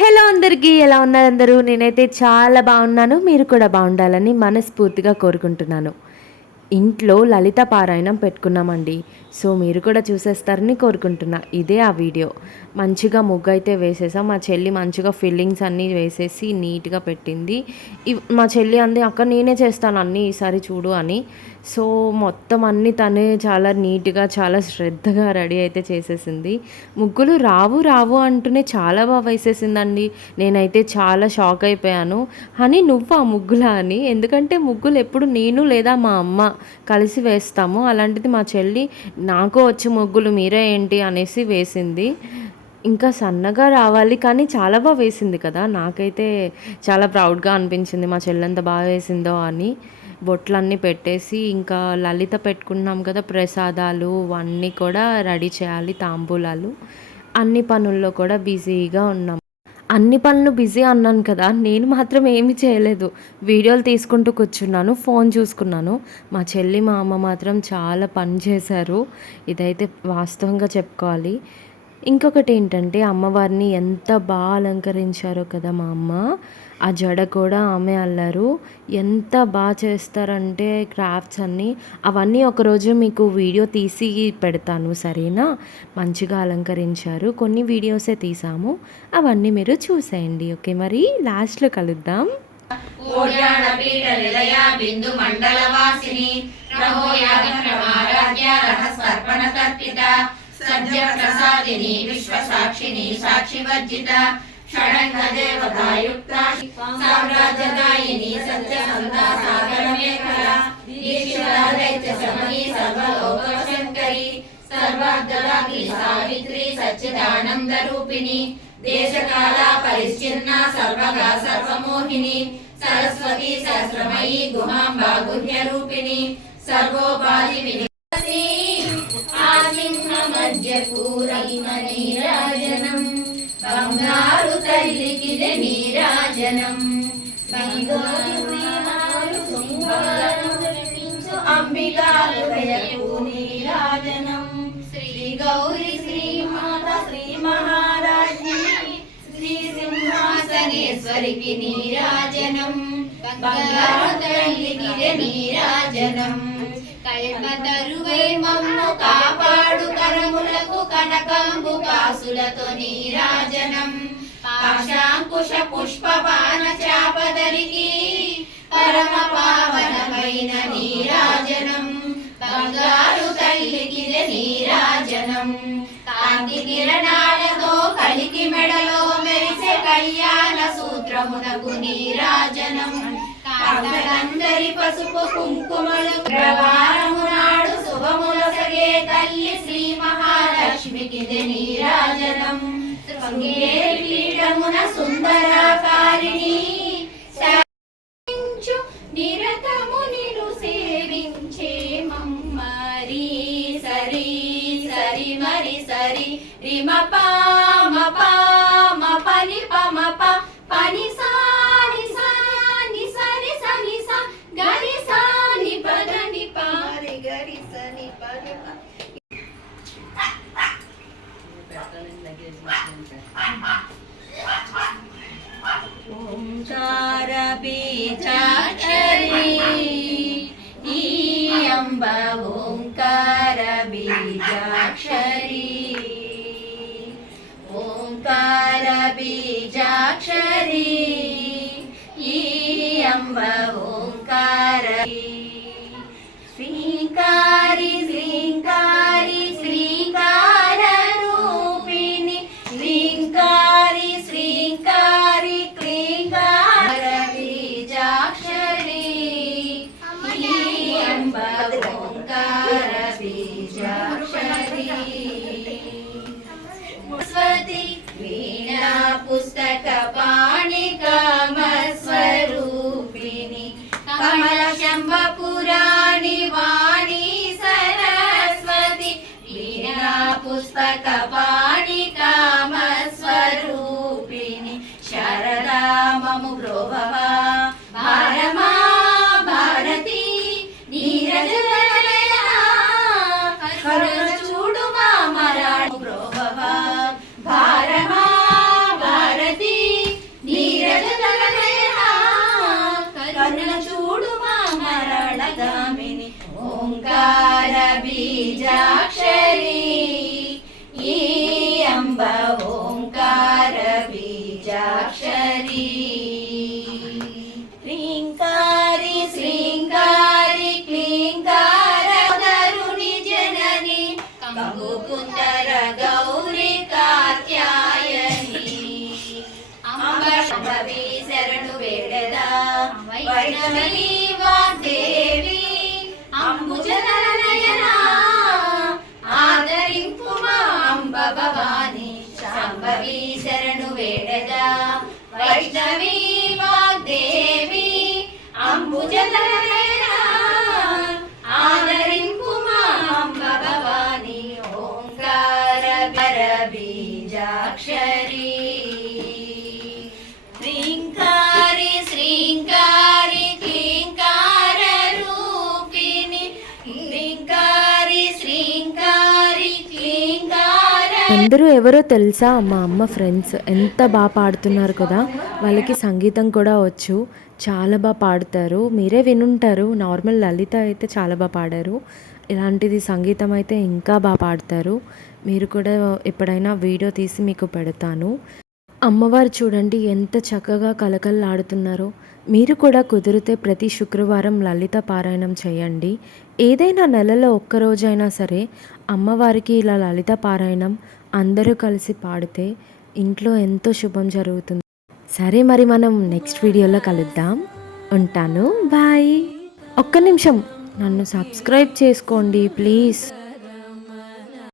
Hello అందరికీ ఎలా ఉన్నారు అందరూ? నేనైతే చాలా బాగున్నాను. మీరు కూడా బాగుండాలని మనస్ఫూర్తిగా కోరుకుంటున్నాను. ఇంట్లో లలిత పారాయణం పెట్టుకున్నామండి. సో మీరు కూడా చూసేస్తారని కోరుకుంటున్నా. ఇదే ఆ వీడియో. మంచిగా ముగ్గు అయితే వేసేసాం. మా చెల్లి మంచిగా ఫిల్లింగ్స్ అన్నీ వేసేసి నీట్గా పెట్టింది. మా చెల్లి అంది అక్క నేనే చేస్తాను అన్నీ ఈసారి చూడు అని. సో మొత్తం అన్నీ తనే చాలా నీట్గా చాలా శ్రద్ధగా రెడీ అయితే చేసేసింది. ముగ్గులు రావు రావు అంటూనే చాలా బాగా వేసేసిందండి. నేనైతే చాలా షాక్ అయిపోయాను. అని నువ్వు ఆ ముగ్గులా అని. ఎందుకంటే ముగ్గులు ఎప్పుడు నేను లేదా మా అమ్మ కలిసి వేస్తాము. అలాంటిది మా చెల్లి నాకు వచ్చే ముగ్గులు మీరే ఏంటి అనేసి వేసింది. ఇంకా సన్నగా రావాలి కానీ చాలా బాగా వేసింది కదా. నాకైతే చాలా ప్రౌడ్గా అనిపించింది మా చెల్లెంత బాగా వేసిందో అని. బొట్లన్నీ పెట్టేసి ఇంకా లలిత పెట్టుకున్నాం కదా ప్రసాదాలు అన్నీ కూడా రెడీ చేయాలి తాంబూలాలు. అన్ని పనుల్లో కూడా బిజీగా ఉన్నాం. అన్ని పనులు బిజీ అన్నాను కదా నేను మాత్రం ఏమీ చేయలేదు. వీడియోలు తీసుకుంటూ కూర్చున్నాను ఫోన్ చూసుకున్నాను. మా చెల్లి మా అమ్మ మాత్రం చాలా పని చేశారు. ఇదైతే వాస్తవంగా చెప్పుకోవాలి. ఇంకొకటి ఏంటంటే అమ్మవారిని ఎంత బాగా అలంకరించారో కదా మా అమ్మ ఆ జడ కూడా ఆమె అల్లారు. ఎంత బాగా చేస్తారంటే క్రాఫ్ట్స్ అన్నీ. అవన్నీ ఒకరోజు మీకు వీడియో తీసి పెడతాను సరేనా? మంచిగా అలంకరించారు. కొన్ని వీడియోసే తీసాము. అవన్నీ మీరు చూసేయండి ఓకే? మరి లాస్ట్లో కలుద్దాం. ఓడ్యాడపీఠనిలయా బిందు మండలవాసిని రహోయాగమారాధ్య తర్పిత. విశ్వసాక్షిని సాక్షివర్జిత షడంగ దేవతాయుక్త సామ్రాజ్యదాయిని సత్య సంతా సాగర మేఖల దీక్షితా దైత్య సమని సర్వలోక శంకరి సర్వార్ధదాకి సావిత్రి సచ్చిదానంద రూపిణి దేశకాల పరిచ్ఛిన్న సర్వగా ఆసింహ మధ్య నీరాజనం బంగారు తల్లికిదే నీరాజనం అంబికాలు నీరాజనం. శ్రీ గౌరీ శ్రీ మాత శ్రీ మహారాజ్ఞి శ్రీ సింహాసనేశ్వరికి నీరాజనం. బంగారు తల్లికి నీరాజనం కల్పతరువై మమ్మ కాపాడు కరములకు కనకంబు కాసులతో నీరాజనం. పాశాంకుశ పుష్పపాన చాపదరికి పరమ పావనమైన నీరాజనం. బంగారు తల్లికి నీరాజనం. కాంతి కిరణాలతో కలికి మెడలో మెరిసే కళ్యాణ సూత్రమునకు నీరాజనం. కాంతలందరి పసుపు కుంకుమలు ప్రవారము నాడు శుభములసగే తల్లి శ్రీ మహాలక్ష్మికి నీరాజనం. శృంగేరి పీఠమున సుందరాకారిణి ಓಂಕಾರ ಬೀಜಾಕ್ಷರಿ ಈ ಅಂಬ ಓಂಕಾರ ಬೀಜಾಕ್ಷರಿ ಓಂಕಾರ ಬೀಜಾಕ್ಷರಿ ಈ ಅಂಬ ಓಂಕಾರ కమల శంభ పురాణి వాణి సరస్వతి. వీణా పుస్తక పాణి स्तम्भ ओङ्कारबीजाक्षरी ह्रीङ्कारी श्रीङ्कारी क्लीङ्कारुणि जननि कम्बुकुन्दर गौरि कात्यायनी अम्बी शरणु वेडदा वैष्णवी वा देवी अम्बुजनर క్లీంకార అందరూ ఎవరో తెలుసా? మా అమ్మ ఫ్రెండ్స్ ఎంత బాగా పాడుతున్నారు కదా? వాళ్ళకి సంగీతం కూడా వచ్చు. చాలా బాగా పాడతారు. మీరే వినుంటారు. నార్మల్ లలిత అయితే చాలా బాగా పాడారు. ఇలాంటిది సంగీతం అయితే ఇంకా బాగా పాడతారు. మీరు కూడా ఎప్పుడైనా వీడియో తీసి మీకు పెడతాను. అమ్మవారు చూడండి ఎంత చక్కగా కలకల్లాడుతున్నారో మీరు కూడా కుదిరితే ప్రతి శుక్రవారం లలిత పారాయణం చేయండి. ఏదైనా నెలలో ఒక్కరోజైనా సరే అమ్మవారికి ఇలా లలిత పారాయణం అందరూ కలిసి పాడితే ఇంట్లో ఎంతో శుభం జరుగుతుంది. సరే మరి మనం నెక్స్ట్ వీడియోలో కలుద్దాం. ఉంటాను. బాయ్. ఒక్క నిమిషం. నన్ను సబ్స్క్రైబ్ చేసుకోండి ప్లీజ్.